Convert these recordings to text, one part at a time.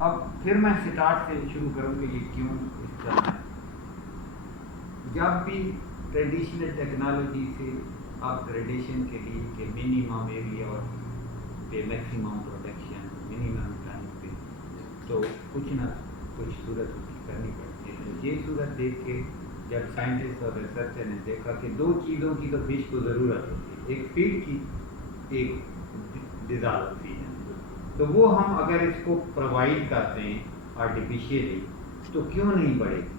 अब फिर मैं स्टार्ट से शुरू करूँ कि ये क्यों इस तरह है। जब भी ट्रेडिशनल टेक्नोलॉजी से अपग्रेडेशन के लिए कि मिनिमम एरिया और पे मैक्सिमम प्रोटेक्शन, मिनिमम टाइम पे, तो कुछ ना कुछ सूरत उसकी करनी पड़ती है। तो ये सूरत देख के जब साइंटिस्ट और रिसर्चर ने देखा कि दो चीज़ों की तो फिश को ज़रूरत होती है, एक फीड की, एक डिज़ाल्व ऑक्सीजन, तो वो हम अगर इसको प्रोवाइड करते हैं आर्टिफिशियली तो क्यों नहीं बढ़ेगी।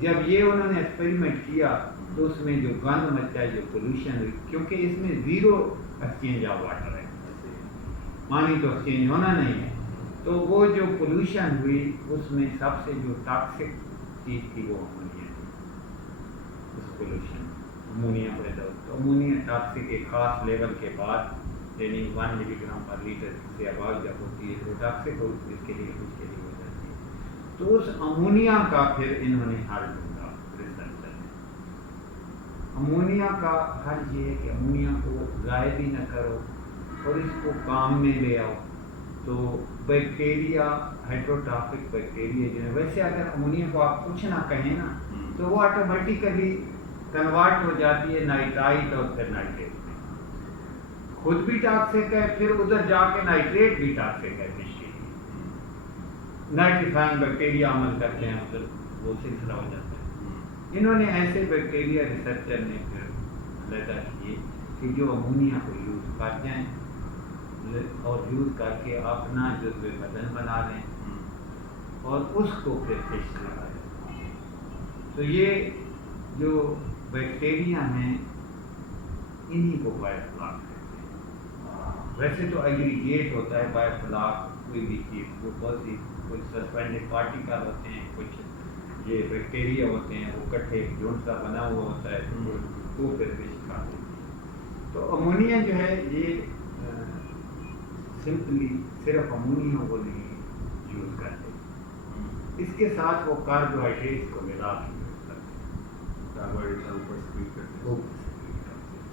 जब ये उन्होंने एक्सपेरिमेंट किया तो उसमें जो गंद मचा, जो पोल्यूशन हुई, क्योंकि इसमें ज़ीरो एक्सचेंज ऑफ वाटर है, पानी तो एक्सचेंज होना नहीं है, तो वो जो पोल्यूशन हुई उसमें सबसे जो टॉक्सिक चीज़ थी वो अमोनिया थी। उस पोल्यूशन अमोनिया पैदा होता, तो अमोनिया टॉक्सिक एक खास लेवल के बाद यानी 1 मिलीग्राम पर लीटर से अबाव जब होती है तो टॉक्सिक इसके लिए हो जाती है। तो उस अमोनिया का फिर इन्होंने हल ढूंढा रिसर्चर ने। अमोनिया का हल ये है कि अमोनिया को ज़ाय भी न करो और इसको काम में ले आओ। तो बैक्टीरिया, हाइड्रोट्रॉफिक बैक्टीरिया जो है, वैसे अगर अमोनिया को आप कुछ ना कहें ना तो वो ऑटोमेटिकली कन्वर्ट हो जाती है नाइट्राइट और फिर नाइट्रेट में, खुद भी टॉक्सिक है, फिर उधर जाके नाइट्रेट भी टॉक्सिक है फिश के लिए। नाइट्रीफाइंग बैक्टीरिया अमल करते हैं, फिर वो सिलसिला हो जाता है। इन्होंने ऐसे बैक्टीरिया रिसर्चर ने फिर पैदा किए कि जो अमोनिया को यूज़ कर जाएँ और यूज़ करके अपना जुज़्व बदन बना लें और उसको फिर फिश लगा दें। तो ये जो बैक्टीरिया हैं इन्हीं को बायोफ्लॉक कहते हैं। वैसे तो एग्रीगेट होता है बायोफ्लॉक, कोई भी चीज़ वो बहुत ही कुछ सस्पेंडेड पार्टिकल होते हैं, कुछ ये बैक्टीरिया होते हैं, वो इकट्ठे झुंड सा बना हुआ होता है, तो फिर फिश खा लेते हैं। तो अमोनिया जो है ये सिंपली सिर्फ अमोनिया को नहीं यूज़ करते, इसके साथ वो कार्बोहाइड्रेट्स को मिला के यूज़ करते हैं।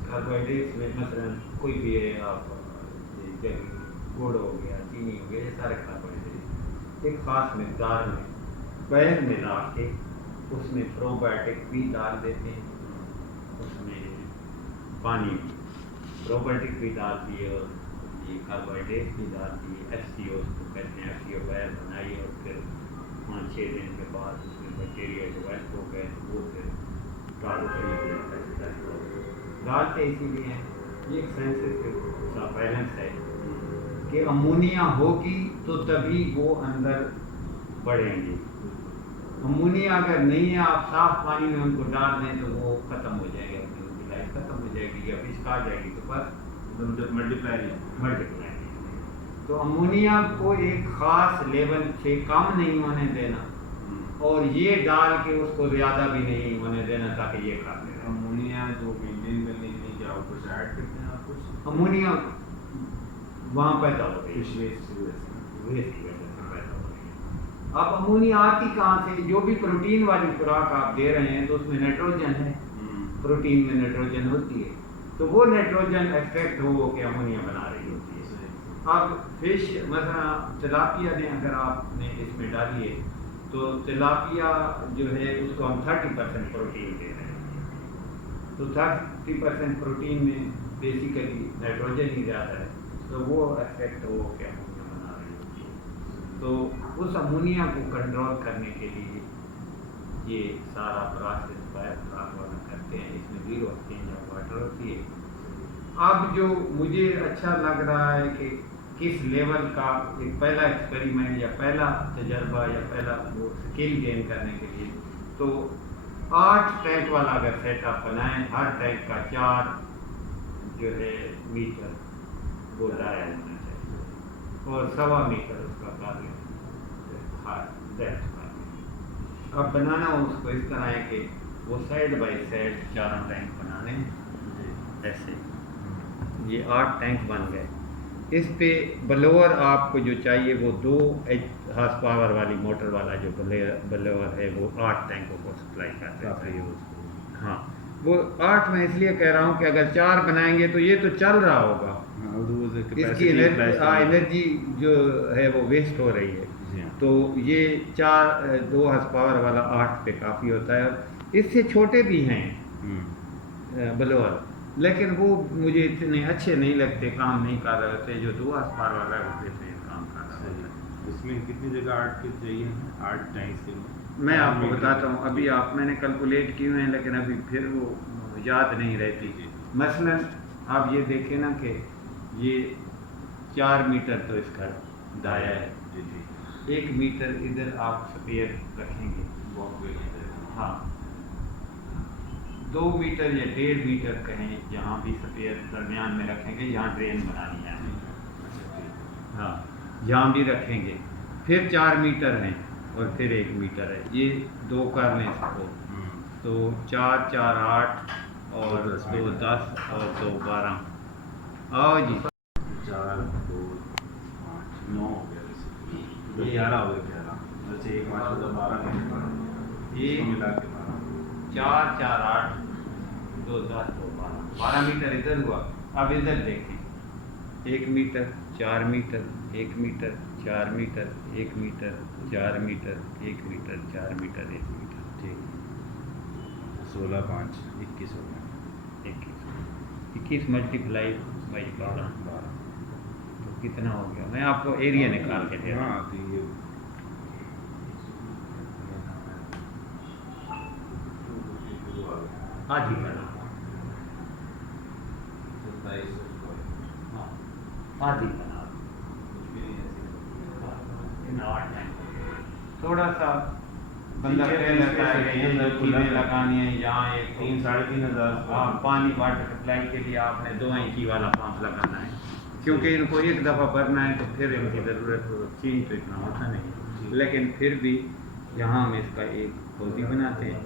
कार्बोहाइड्रेट्स में मसलन कोई भी है, आप गुड़ हो गया, चीनी हो गया, ये सारे कार्बोहाइड्रेट एक ख़ास मकदार में पैर में ला के उसमें प्रोबायोटिक भी डाल देते हैं, उसमें पानी प्रोबायोटिक भी डाल दिए और ये कार्बोहाइड्रेट भी डाल दिए, FCO उसको कहते हैं, FCO पैर बनाई और फिर 5-6 दिन के बाद उसमें बैक्टीरिया डेवलप हो गए, वो फिर डालते इसीलिए ये एक सेंसिटिव सा बैलेंस है कि अमोनिया होगी तो तभी वो अंदर बढ़ेंगे। अमोनिया अगर नहीं है, आप साफ पानी में उनको डाल दें तो वो ख़त्म हो जाएगा, उनकी लाइफ ख़त्म हो जाएगी या फिश खा जाएगी, तो बस मल्टीप्लाई। तो अमोनिया को एक ख़ास लेवल से कम नहीं होने देना और ये डाल के उसको ज़्यादा भी नहीं होने देना ताकि ये खा ले। अमोनिया जो मेंटेन करने के लिए क्या कुछ ऐड करते हैं आप? कुछ अमोनिया वहाँ पैदा हो गई, फिश वेस्ट की वजह से पैदा हो गई। अब अमोनिया आती कहाँ से? जो भी प्रोटीन वाली खुराक आप दे रहे हैं तो उसमें नाइट्रोजन है, प्रोटीन में नाइट्रोजन होती है, तो वो नाइट्रोजन एक्सट्रैक्ट हो के अमोनिया बना रही होती है। अब फिश मतलब तिलापिया ने अगर आपने इसमें डाली है तो तिलापिया जो है उसको हम 30% प्रोटीन दे रहे हैं, तो 30% प्रोटीन में बेसिकली नाइट्रोजन ही ज़्यादा है, तो वो इफेक्ट हो के अमोनिया बना रही होती है। तो उस अमोनिया को कंट्रोल करने के लिए ये सारा प्रोसेस बायोफ्लॉक वाला करते हैं, इसमें ज़ीरो एक्सचेंज ऑफ वाटर होती है। अब जो मुझे अच्छा लग रहा है कि किस लेवल का एक पहला एक्सपेरिमेंट या पहला तजर्बा या पहला वो स्किल गेन करने के लिए, तो 8 टैंक वाला अगर सेटअप बनाएं, हर टैंक का 4 जो है मीटर वो दायरा होना चाहिए और 1.25 मीटर उसका कार्य डेप्थ का। अब बनाना उसको इस तरह है कि वो साइड बाई साइड 4 टैंक बनाने, ऐसे ये 8 टैंक बन गए। इस पे ब्लोअर आपको जो चाहिए वो 2 हॉर्स पावर वाली मोटर वाला जो ब्लोअर है वो 8 टैंकों को सप्लाई करता है। हाँ, वो 8 मैं इसलिए कह रहा हूँ कि अगर 4 बनाएंगे तो ये तो चल रहा होगा इसकी एनर्जी जो है वो वेस्ट हो रही है। तो ये 2 हॉर्स पावर वाला 8 पे काफ़ी होता है। इससे छोटे भी हैं ब्लोअर, लेकिन वो मुझे इतने अच्छे नहीं लगते, काम नहीं कर रहे होते। जो 2 हॉर्स पावर वाला होते थे काम कर रहा होता है। इसमें कितनी जगह 8 के चाहिए? 8 टैंक्स के लिए मैं आपको बताता हूँ, अभी मैंने कैलकुलेट किए हुए हैं, लेकिन अभी फिर वो याद नहीं रहती। मसलन आप ये देखें ना कि ये 4 मीटर तो इसका दाया है, 1 मीटर इधर आप स्पेयर रखेंगे, हाँ 2 मीटर या 1.5 मीटर कहें, जहाँ भी स्पेयर दरमियान में रखेंगे, यहाँ ड्रेन बनानी है, हाँ जहाँ भी रखेंगे। फिर 4 मीटर हैं और फिर 1 मीटर है, ये 2 कर लें इसको, तो 4 4 8 और 2 10 और 2 12। आओ जी, 4 2 8 9 हो गया, तो 11 हो गया। अच्छा 1 5 12 एक मिला के 4 4 8 2 10 2 12 मीटर इधर हुआ। अब इधर देखें, 1 metre 4 metre 1 metre 4 metre 1 metre 4 metre 1 metre 4 metre 1 metre, ठीक 16 5 21 हो गया। 21 मल्टीप्लाई बाई 12 तो कितना हो गया? मैं आपको एरिया निकाल के दे रहा हूँ। हाँ, तो ये आधी बना, हाँ आधी बना, थोड़ा सा बंदा कीमें लगानी है, यहाँ एक 3 साढ़े 3 हज़ार। हाँ, पानी वाटर सप्लाई के लिए आपने 2 इंची वाला पंप लगाना है, क्योंकि इनको एक दफ़ा भरना है तो फिर इनकी ज़रूरत हो, चेंज तो इतना होता नहीं। लेकिन फिर भी यहाँ हम इसका एक हौदी बनाते हैं,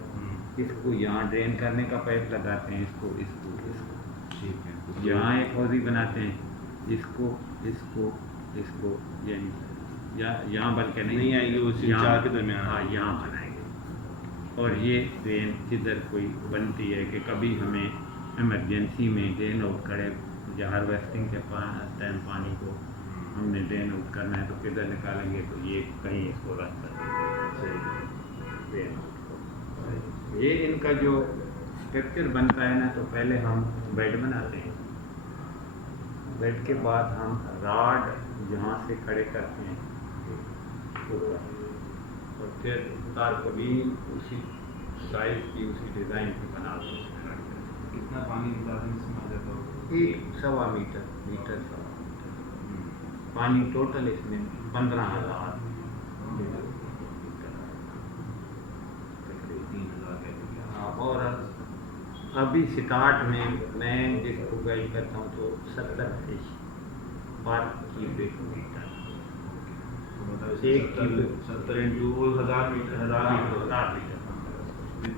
इसको यहाँ ड्रेन करने का पाइप लगाते हैं, इसको इसको इसको, ठीक है, यहाँ एक हौदी बनाते हैं, इसको इसको इसको, यानी यहाँ बल्कि नहीं आएगी वो चार के दरमियान, हाँ यहाँ बनाएंगे। और ये ड्रेन जिधर कोई बनती है कि कभी हमें इमरजेंसी में ड्रेन आउट करे, या हार्वेस्टिंग के टाइम पानी को हमने ड्रेन आउट करना है तो किधर निकालेंगे, तो ये कहीं इसको रास्ता ड्रेन आउट। ये इनका जो स्ट्रक्चर बनता है ना, तो पहले हम बेड बनाते हैं, बेड के बाद हम राड यहाँ से खड़े करते हैं ऊपर, और फिर तार को भी उसी साइज की उसी डिज़ाइन की बनाते हैं। कितना पानी निकालने इसमें आ जाता होगा? 1.25 मीटर सवा मीटर पानी टोटल इसमें 15,000 और अभी स्टार्ट में मैं जिसको गाइड करता हूँ तो 70 फिश पर क्यूबिक मीटर, एक 70 into 1000 metre, 1000 metre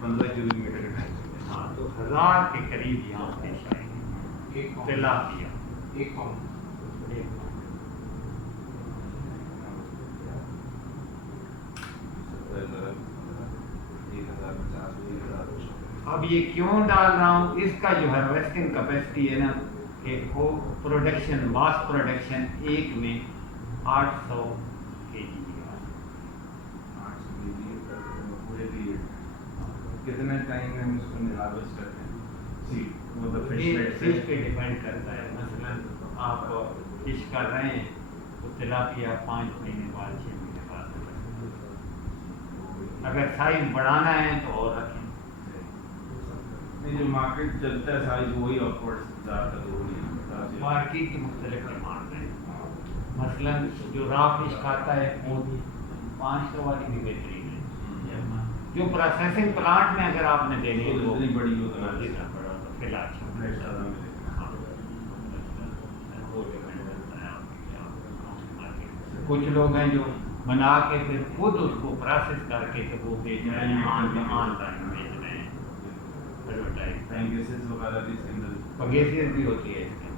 15 cubic metre का। हाँ, तो 1000 के करीब यहाँ फिश आएंगे, तिलापिया एक पाउंड। अब ये क्यों डाल रहा हूँ, इसका जो हार्वेस्टिंग कैपेसिटी है ना, एक वो प्रोडक्शन मास प्रोडक्शन एक में 800 kg पूरे पीरियड कितने टाइम में हम उसको हार्वेस्ट करते हैं? सीड मतलब फिश पे डिपेंड करता है। मसलन आप फिश कर रहे हैं तो तिलापिया 5 महीने बाद 6 महीने बाद, अगर साइज बढ़ाना है तो और रखें। नहीं, जो मार्केट चलता है साइज वही अपवर्ड्स ज़्यादातर वही है। मार्केट की मुख्तलिफ डिमांड है। मसलन जो रॉ फिश खाता है वो 500 वाली भी बेहतरीन है। जो प्रोसेसिंग प्लांट में अगर आपने देनी है तो इतनी बड़ी हो तो जितना बड़ा तो फिर अच्छा ज़्यादा वो डिपेंड करता है आपकी। कुछ लोग हैं जो बना के फिर खुद उसको प्रोसेस करके तो वो बेच रहे हैं, ऑनलाइन बेच रहे हैं, एडवर्टाइज वगैरह भी इसके अंदर पगेसियस भी होती है इसके,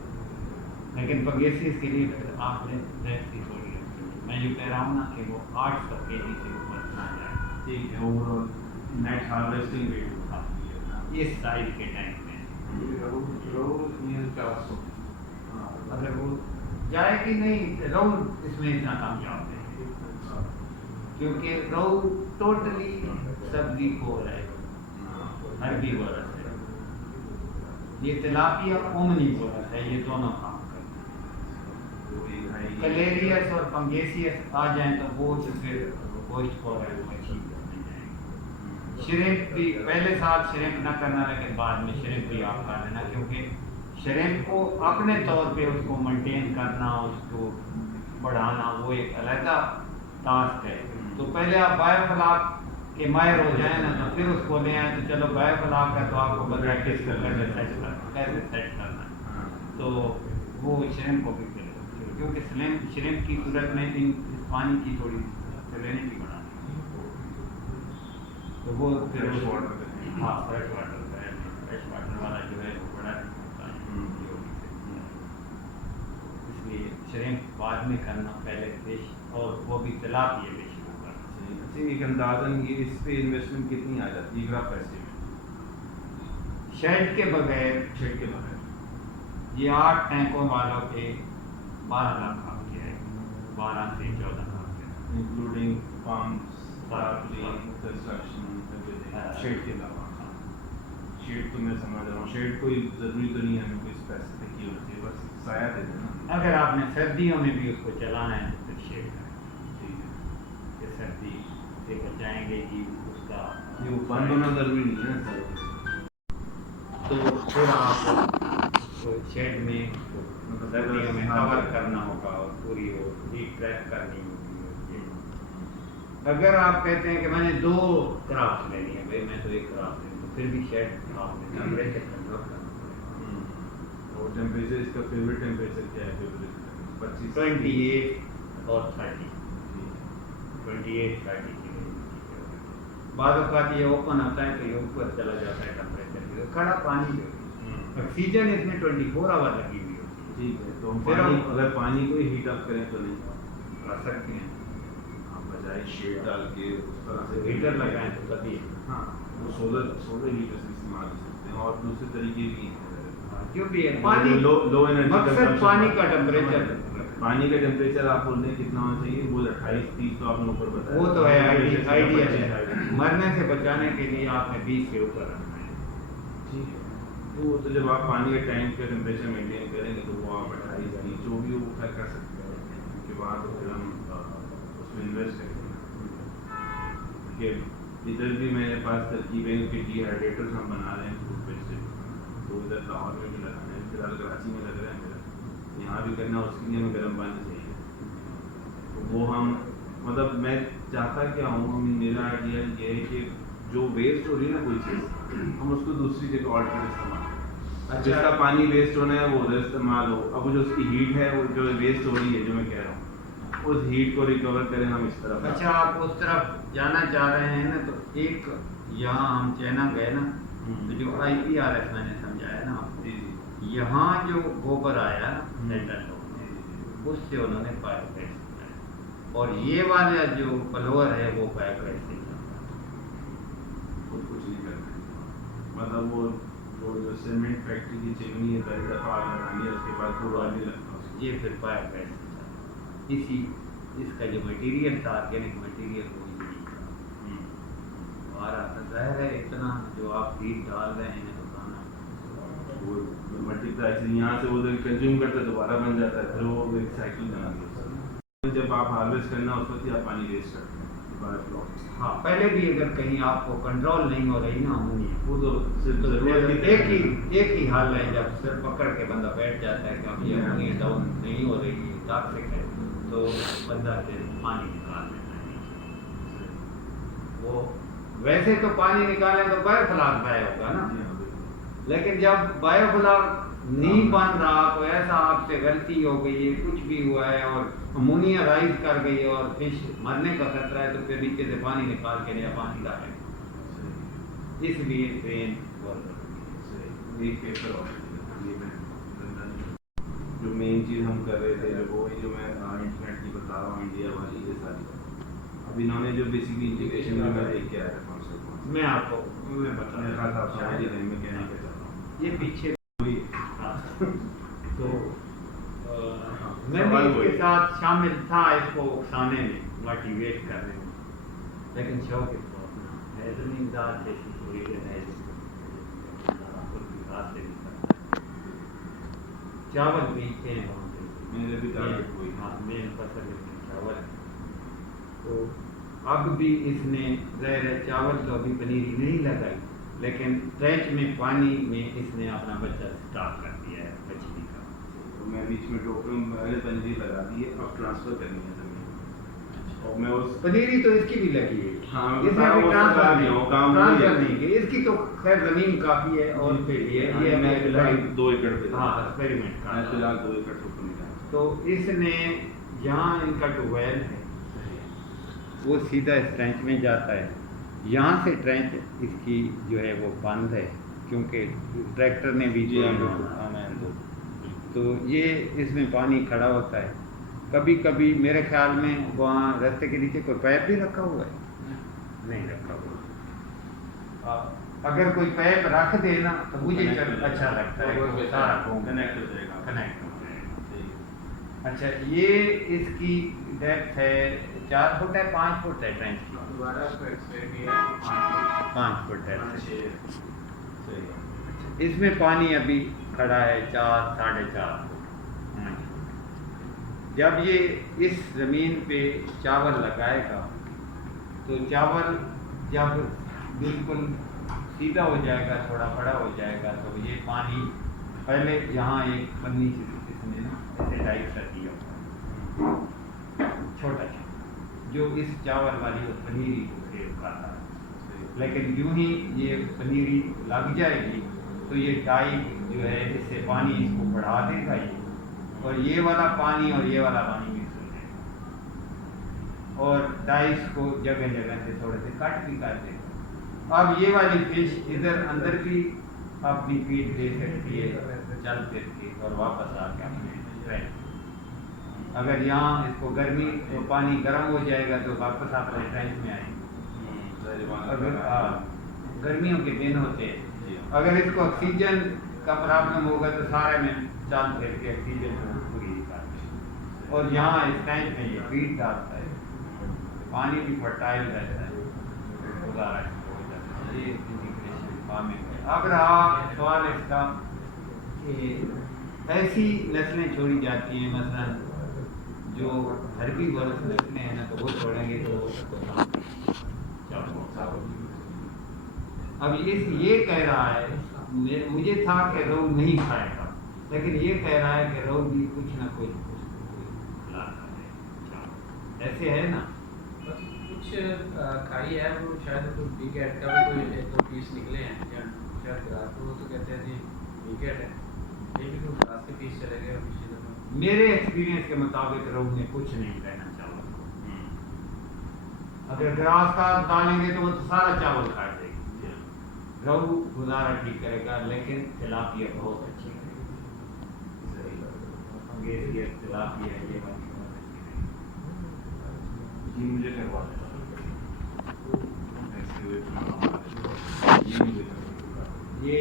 लेकिन पगेसियस के लिए फिर आपने की थोड़ी मैं जो कह रहा हूँ ना कि वो 800 kg से ऊपर ना जाए। ठीक है, ओवरऑल नेट हार्वेस्टिंग रेट इस साइज के टैंक में रोज 400 अगर वो जाएगी नहीं, रोहू इसमें इतना कामयाब है क्योंकि रोहू टोटली सब्जी खोर है, अरबी बोरस है, ये तिलापिया ओमनी बोरस है, ये दोनों काम करते हैं। कलेरियस और पंगेसियस आ जाएं तो वो जो फिर गोश्त खोर है वो अच्छी बन जाएंगे। श्रिम्प भी पहले साल श्रिम्प ना करना, लेकिन बाद में श्रिम्प भी आप खा लेना, क्योंकि श्रिम्प को अपने तौर पे उसको मेंटेन करना, उसको बढ़ाना, वो एक अलहदा टास्क है। तो पहले आप बायोफ्लाक के माहिर हो जाए ना, तो फिर उसको ले आए, तो चलो बायोफ्लाक है तो आपको बताया किसको कैसे सेट करना है, तो वो श्रिम्प को भी फिर, क्योंकि श्रिम्प की सूरत में इन पानी की थोड़ी सैलिनिटी बढ़ानी है, तो वो फिर फ्रेश वाटर, हाँ फ्रेश वाटर वाला जो है वो बड़ा होता है, इसलिए श्रिम्प बाद में करना, पहले फिश और वो भी तिलापिया फिश को करना। अच्छा, एक अंदाजन ये इस पे इन्वेस्टमेंट कितनी आ जाती है ग्राफ पैसे में? शेड के बगैर शेड के बगैर ये 8 टैंकों वालों के 12 लाख आ गया है, 12 से 14 लाख है, इंक्लूडिंग पम्प्स, कंस्ट्रक्शन, शेड के अलावा। शेड तो मैं समझ रहा हूँ, शेड कोई ज़रूरी तो नहीं है, हमें कोई स्पेसिफिक ही होती है, बस साया दे देना। अगर आपने सर्दियों में भी उसको चलाना है तो फिर शेड है, ठीक है, कि सर्दी से बचाएंगे कि उसका ये वो बंद होना ज़रूरी नहीं है सर। तो फिर आप शेड में सर्दियों में कवर करना होगा और पूरी वो हीट ट्रैक करनी होगी। अगर आप कहते हैं कि मैंने 2 क्राफ्ट लेनी है, भाई मैं तो एक क्राफ्ट लेनी, तो फिर भी शेड आपने टेम्परेचर कंट्रोल करना पड़ेगा। और टेम्परेचर, इसका फेवरेट टेम्परेचर क्या है? फेवरेट 25, 28 और 30, 28 30 की रेंज। बाद औक़ात ये ओपन होता है तो ये ऊपर चला जाता है टेम्परेचर, खड़ा पानी जो ऑक्सीजन इसमें 24 आवर लगी हुई होती है। ठीक है, तो हम फिर पानी, हम अगर पानी को हीट अप करें तो नहीं कर सकते हैं, आप बजाय शेड डाल के उस तरह से हीटर लगाएं तो तभी है। हाँ, वो सोलर हीटर से इस्तेमाल कर सकते हैं, और दूसरे तरीके भी हैं जो भी है पानी, लो एनर्जी मकसद पानी का टेम्परेचर, पानी का टेम्परेचर आप बोल रहे हैं कितना होना चाहिए? वो 28-30 तो आपने ऊपर बताया, वो तो है आइडिया है, है। मरने से बचाने के लिए आपने 20 से ऊपर रखना है। ठीक है, तो जब आप पानी के टैंक का टेम्परेचर मेंटेन करेंगे तो वो आप 28-30 जो भी वो कर सकते हैं, क्योंकि वहाँ तो फिर हम उसमें इन्वेस्ट करेंगे। कि इधर भी मेरे पास तरकीबें कि डिहाइड्रेटर्स हम बना रहे हैं फ्रूट वेजिटेबल, तो इधर लाहौर में भी लगाना है, फिलहाल कराची में लग रहा है मेरा, यहाँ भी करना, उसके लिए हमें गर्म पानी चाहिए। तो वो हम मतलब मैं चाहता क्या हूँ, मेरा आइडिया ये है कि जो वेस्ट हो रही है ना कोई चीज़, हम उसको दूसरी जगह ऑल्टरनेट इस्तेमाल करें। जिसका पानी वेस्ट होना है वो उधर इस्तेमाल हो, अब वो जो उसकी हीट है वो जो वेस्ट हो रही है, जो मैं कह रहा हूँ, उस हीट को रिकवर करें हम इस तरफ। अच्छा, आप उस तरफ जाना चाह रहे हैं ना, तो एक यहाँ हम चाइना गए ना, तो जो IPRS मैंने समझाया ना आपको, यहाँ जो गोबर आया सेंट्रल उससे उन्होंने बायोगैस बनाया, और ये वाला जो फ्लोअर है वो बायोगैस से कुछ नहीं करना, मतलब वो जो सीमेंट फैक्ट्री की चिमनी है 10 दफ़ा आग लगानी है, उसके बाद तो आग नहीं लगता, ये फिर बायोगैस इसी इसका जो मटेरियल था, ऑर्गेनिक मटेरियल वो यही हमारा ज़ाहिर है, इतना जो आप फीड डाल रहे हैं तो खाना वो मल्टीप्लाई यहाँ से उधर कंज्यूम करते दोबारा बन जाता है, फिर वो एक साइकिल बना दिया। जब आप हार्वेस्ट करना उस वक्त ही आप पानी वेस्ट करते हैं। हाँ, पहले भी अगर कहीं आपको कंट्रोल नहीं हो रही ना होनी है, वो तो सिर्फ तो जरूरत एक ही हाल है, जब सिर पकड़ के बंदा बैठ जाता है कि अब ये होनी डाउन नहीं हो रही है, टॉक्सिक है, तो बंदा फिर पानी निकाल देता है। वो वैसे तो पानी निकालें तो बायोफ्लाक बाय होगा ना, लेकिन जब बायोफ्लाक नहीं बन रहा तो ऐसा आपसे गलती हो गई है, कुछ भी हुआ है और अमोनिया राइज कर गई है और फिश मरने का खतरा है, तो फिर नीचे से पानी निकाल के नया पानी डालें। इसलिए ट्रेन जो मेन चीज़ हम कर रहे थे, जो मैं इंटरनेट की बता रहा हूँ, इंडिया वाली ये सारी, अब इन्होंने जो बेसिकली इंटीग्रेशन में मैं देख के आया था कॉन्सेप्ट, मैं आपको मैं बता मेरे साथ आप समझ ही नहीं मैं कहना क्या चाहता हूँ। ये पीछे तो मैं भी इसके साथ शामिल था इसको उकसाने में, मोटिवेट करने में, लेकिन शौक इसको अपना है, ज़मींदार जैसी थोड़ी देर है चावल बीजते हैं वहाँ पे, मेरे भी टारगेट वही। हाँ मेन फसल इसकी चावल है। तो अब भी इसने ज़ाहिर है चावल तो अभी पनीरी नहीं लगाई, लेकिन ट्रैच में पानी में इसने अपना बच्चा स्टॉक कर दिया है मछली का। तो मैं बीच में टोकरी मैंने पनीरी लगा दी है, अब ट्रांसफ़र करनी है ज़मीन। और मैं उस पनीरी तो इसकी भी लगी है, हाँ, इसमें वो भी ट्रांसफर सरकार नहीं ने वो काम ट्रांसफर नहीं नहीं की, इसकी तो खैर ज़मीन काफ़ी है और फिर ये मैं फिलहाल 2 एकड़ पे हाँ एक्सपेरिमेंट का मैं फिलहाल 2 एकड़ से ऊपर नहीं जा सकता। तो इसने जहाँ इनका ट्यूबवेल है वो सीधा इस ट्रेंच में जाता है, यहाँ से ट्रेंच इसकी जो है वो बंद है क्योंकि ट्रैक्टर ने भी जी तो ये इसमें पानी खड़ा होता है। कभी कभी मेरे ख्याल में वहाँ रास्ते के नीचे कोई पाइप भी रखा हुआ है, नहीं रखा हुआ। अगर कोई पाइप रख दे ना तो मुझे अच्छा लगता है, वो सारा कनेक्ट हो जाएगा। कनेक्ट हो जाएगा। अच्छा ये इसकी डेप्थ है 4 फुट है 5 फुट है ट्रेंच की? 5 फुट है। इसमें पानी अभी खड़ा है 4 साढ़े 4 फुट। जब ये इस ज़मीन पे चावल लगाएगा तो चावल जब बिल्कुल सीधा हो जाएगा, थोड़ा बड़ा हो जाएगा, तो ये पानी पहले यहाँ एक पन्नी से इसने ना ऐसे टाइप कर दिया छोटा छोटा, जो इस चावल वाली और पनीरी को सेव करता है। लेकिन यूं ही ये पनीरी लग जाएगी तो ये टाई जो है इससे पानी इसको बढ़ा देगा ये, और ये वाला पानी और ये वाला पानी मिक्स हो जाएगा और डाइस को जगह जगह से थोड़े से कट भी कर देगा। अब ये वाली फिश इधर अंदर भी अपनी फीड दे सकती है चल फिर के और वापस आके अपने ट्रेंच। अगर यहाँ इसको गर्मी तो पानी गर्म हो जाएगा तो वापस अपने ट्रेंच में आएंगे। अगर गर्मियों के दिन होते हैं, अगर इसको ऑक्सीजन का प्रॉब्लम होगा तो सारे में चल फिर के ऑक्सीजन को पूरी निकालते। और यहाँ इस टैंक में ये फीड डालता है, पानी भी फर्टाइल रहता है, ये इंटीग्रेशन फार्मिंग है। अब रहा सवाल इसका कि ऐसी नस्लें छोड़ी जाती हैं, मसलन जो हरबी वर्ष नस्लें हैं ना, तो वो छोड़ेंगे तो अब ये कह रहा है, मुझे था कि रोहू नहीं खाएगा, लेकिन ये कह रहा है कि रोहू भी कुछ ना कुछ खिलाता है, ऐसे है ना? कुछ खाई है वो, शायद तो बिग एड का भी कोई 1-2 पीस निकले हैं, या शायद ग्रास को तो कहते हैं जी बिग एड है, ये भी कोई ग्रास के पीस चले गए अभी सीधे। मेरे एक्सपीरियंस के मुताबिक रोहू ने कुछ नहीं कहना चावल को। अगर ग्रास का डालेंगे तो वो तो सारा चावल काट देगी। रोहू गुजारा ठीक करेगा, लेकिन तिलापिया बहुत अच्छी करेगी। ये तिलापिया ये वाली बहुत अच्छी करेगी। जी मुझे करवा देना। ये